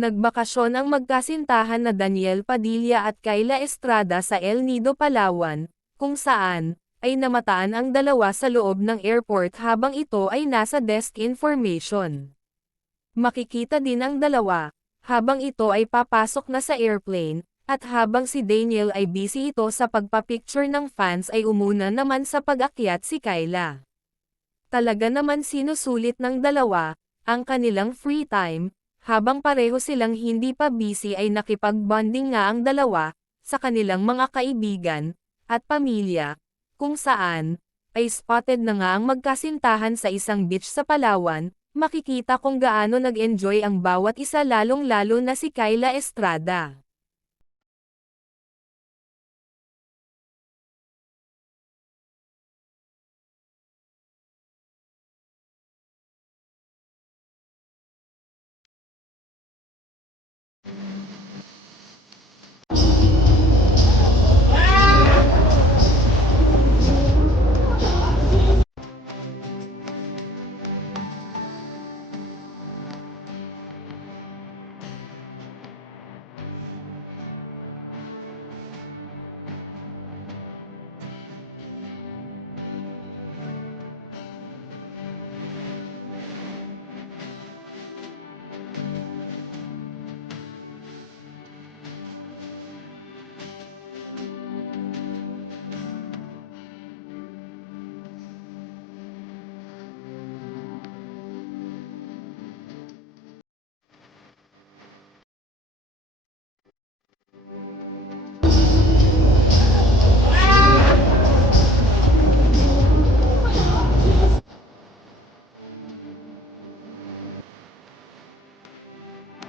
Nagbakasyon ang magkasintahan na Daniel Padilla at Kyla Estrada sa El Nido, Palawan, kung saan, ay namataan ang dalawa sa loob ng airport habang ito ay nasa desk information. Makikita din ang dalawa, habang ito ay papasok na sa airplane, at habang si Daniel ay busy ito sa pagpapicture ng fans ay umuna naman sa pag-akyat si Kyla. Talaga naman sinusulit ng dalawa, ang kanilang free time, habang pareho silang hindi pa busy ay nakipag-bonding nga ang dalawa, sa kanilang mga kaibigan, at pamilya, kung saan, ay spotted na nga ang magkasintahan sa isang beach sa Palawan, makikita kung gaano nag-enjoy ang bawat isa lalong-lalo na si Kyla Estrada.